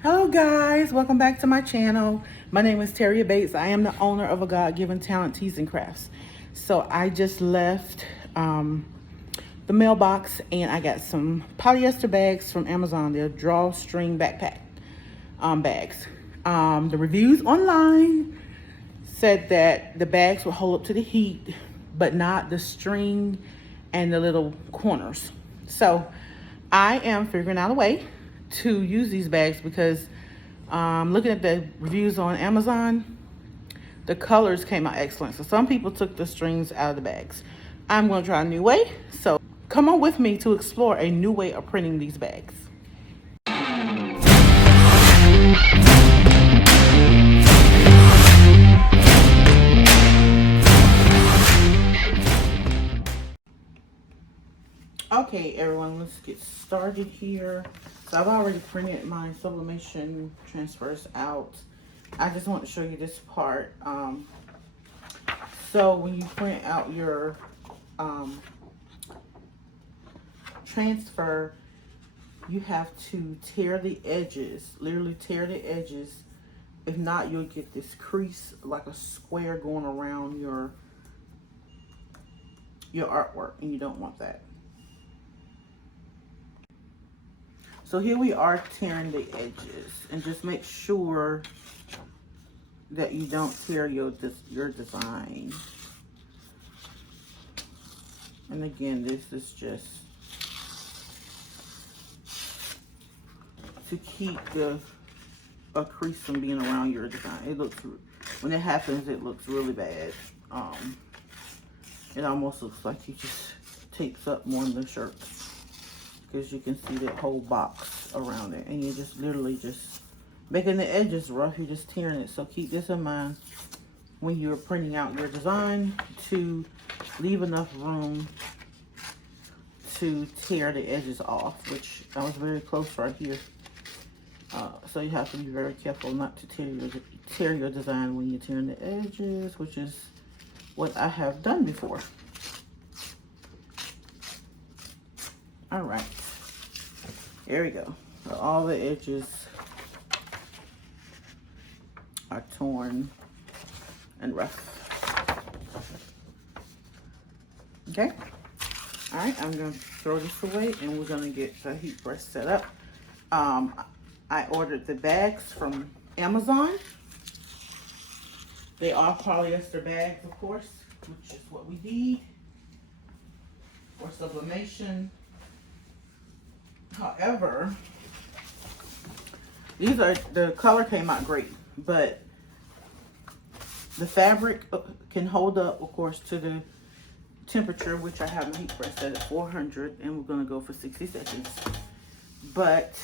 Hello guys, welcome back to my channel. My name is Terry Bates. I am the owner of A God-Given Talent Teas and Crafts. So I just left the mailbox and I got some polyester bags from Amazon. They're drawstring backpack bags. The reviews online said that the bags will hold up to the heat, but not the string and the little corners. So I am figuring out a way to use these bags because looking at the reviews on Amazon, the colors came out excellent. So some people took the strings out of the bags. I'm going to try a new way. So come on with me to explore a new way of printing these bags. Okay, everyone, let's get started here. So I've already printed my sublimation transfers out. I just want to show you this part. So when you print out your transfer, you have to tear the edges, literally tear the edges. If not, you'll get this crease like a square going around your artwork, and you don't want that. So here we are tearing the edges, and just make sure that you don't tear your design. And again, this is just to keep a crease from being around your design. It looks, when it happens, it looks really bad. It almost looks like you just takes up more than the shirt, because you can see that whole box around it, and you just literally just making the edges rough. You're just tearing it. So keep this in mind when you're printing out your design, to leave enough room to tear the edges off, which I was very close right here. So you have to be very careful not to tear your design when you're tearing the edges, which is what I have done before. All right, here we go. So all the edges are torn and rough. Okay. All right, I'm gonna throw this away, and we're gonna get the heat press set up. I ordered the bags from Amazon. They are polyester bags, of course, which is what we need for sublimation. However, the color came out great, but the fabric can hold up, of course, to the temperature, which I have my heat press set at 400, and we're gonna go for 60 seconds. But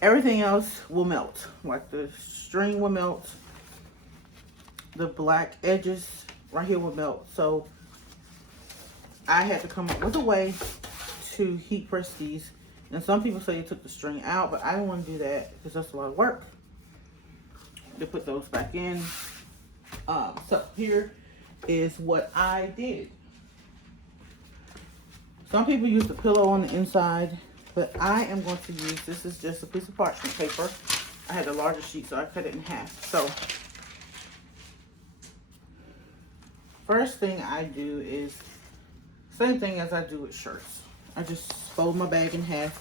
everything else will melt, like the string will melt, the black edges right here will melt. So I had to come up with a way to heat press these. And some people say you took the string out, but I don't want to do that because that's a lot of work to put those back in. So here is what I did. Some people use the pillow on the inside, but I am going to use, this is just a piece of parchment paper. I had a larger sheet, so I cut it in half. So first thing I do is same thing as I do with shirts. I just fold my bag in half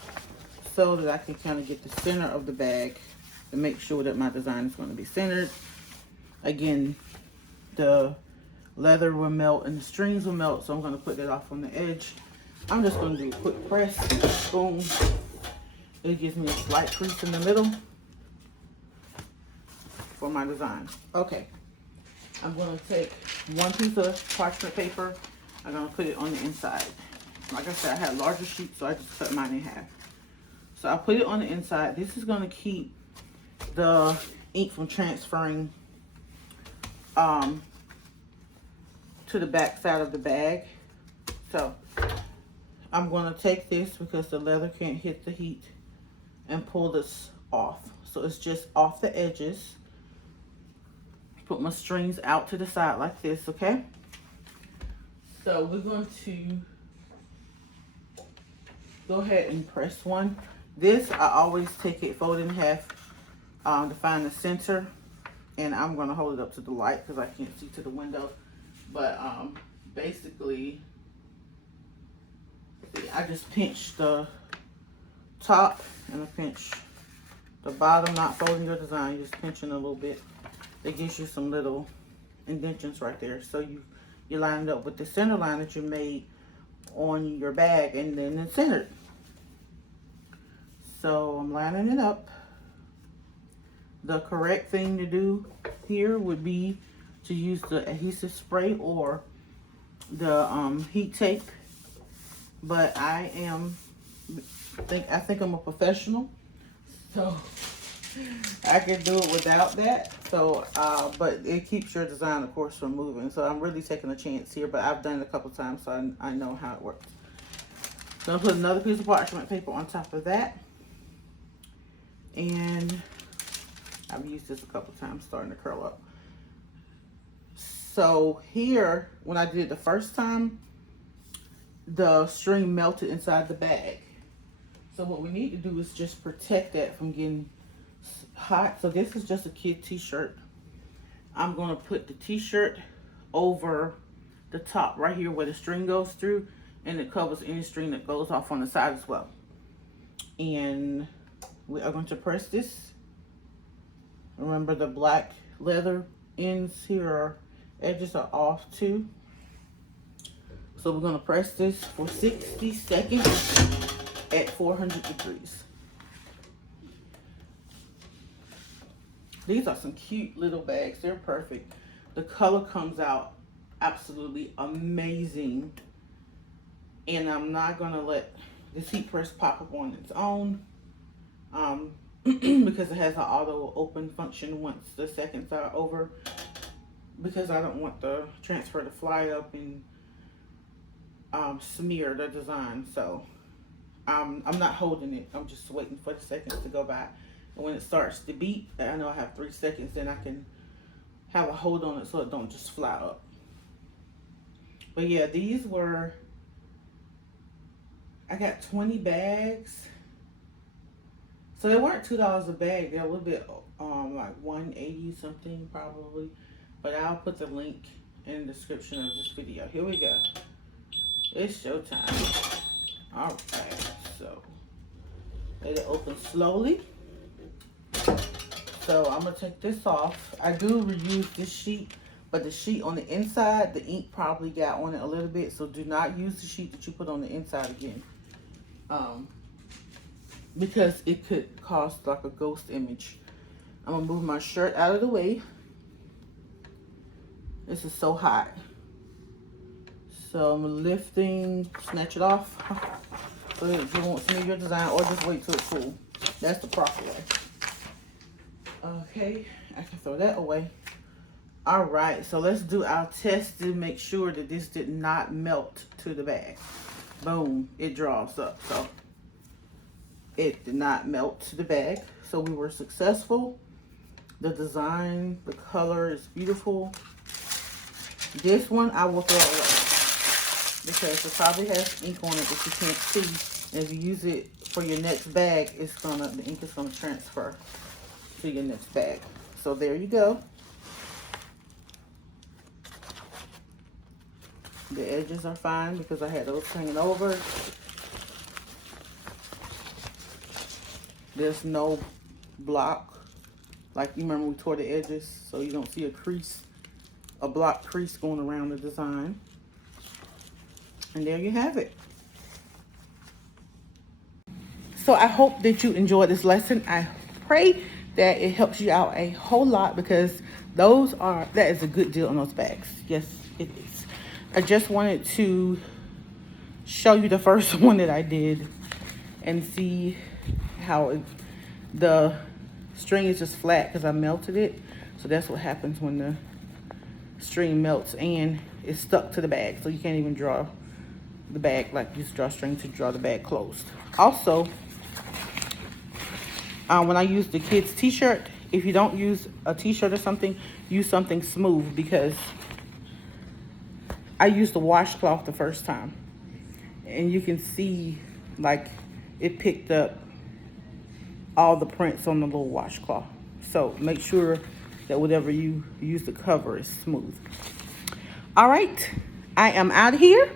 so that I can kind of get the center of the bag and make sure that my design is going to be centered. Again, the leather will melt and the strings will melt, so I'm going to put that off on the edge. I'm just going to do a quick press, boom. It gives me a slight crease in the middle for my design. Okay, I'm going to take one piece of parchment paper. I'm going to put it on the inside. Like I said, I had larger sheets, so I just cut mine in half. So I put it on the inside. This is going to keep the ink from transferring to the back side of the bag. So I'm going to take this, because the leather can't hit the heat, and pull this off. So it's just off the edges. Put my strings out to the side like this, okay? So we're going to go ahead and press one. This, I always take it, fold it in half to find the center. And I'm going to hold it up to the light because I can't see to the window. But basically, see, I just pinch the top and I pinch the bottom, not folding your design, just pinching a little bit. It gives you some little indentions right there. So you line it up with the center line that you made on your bag, and then it's centered. So I'm lining it up. The correct thing to do here would be to use the adhesive spray or the heat tape, but I think I'm a professional, so I can do it without that. So but it keeps your design, of course, from moving. So I'm really taking a chance here, but I've done it a couple times, so I know how it works. So I'm gonna put another piece of parchment paper on top of that, and I've used this a couple times, starting to curl up. So here, when I did it the first time, the string melted inside the bag. So what we need to do is just protect that from getting hot. So this is just a kid t-shirt. I'm gonna put the t-shirt over the top right here where the string goes through, and it covers any string that goes off on the side as well. And we are going to press this. Remember, the black leather ends here, edges are off too. So we're going to press this for 60 seconds at 400 degrees. These are some cute little bags. They're perfect. The color comes out absolutely amazing. And I'm not going to let this heat press pop up on its own. Because it has an auto open function once the seconds are over, because I don't want the transfer to fly up and smear the design. So I'm not holding it, I'm just waiting for the seconds to go by, and when it starts to beep, I know I have 3 seconds, then I can have a hold on it so it don't just fly up. But yeah, these were, I got 20 bags. So they weren't $2 a bag. They're a little bit like $180 something probably. But I'll put the link in the description of this video. Here we go. It's showtime. Alright, so let it open slowly. So I'm gonna take this off. I do reuse this sheet, but the sheet on the inside, the ink probably got on it a little bit. So do not use the sheet that you put on the inside again. Because it could cause like a ghost image. I'm gonna move my shirt out of the way. This is so hot. So I'm lifting, snatch it off. So if you want some of your design, or just wait till it's cool. That's the proper way. Okay, I can throw that away. All right, so let's do our test to make sure that this did not melt to the bag. Boom, it draws up. So it did not melt to the bag, so we were successful. The design, the color is beautiful. This one I will throw away because it probably has ink on it that you can't see. And if you use it for your next bag, the ink is gonna transfer to your next bag. So there you go. The edges are fine because I had those hanging over. There's no block, like you remember we tore the edges, so you don't see a crease, a block crease going around the design. And there you have it. So I hope that you enjoyed this lesson. I pray that it helps you out a whole lot, because that is a good deal on those bags. Yes, it is. I just wanted to show you the first one that I did and see how the string is just flat because I melted it. So that's what happens when the string melts and it's stuck to the bag. So you can't even draw the bag like use drawstring to draw the bag closed. Also, when I use the kids t-shirt, if you don't use a t-shirt or something, use something smooth, because I used the washcloth the first time and you can see like it picked up all the prints on the little washcloth. So make sure that whatever you use to cover is smooth. All right, I am out of here.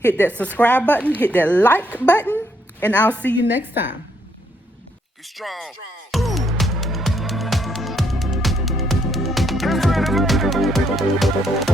Hit that subscribe button, hit that like button, and I'll see you next time. Be strong. Be strong.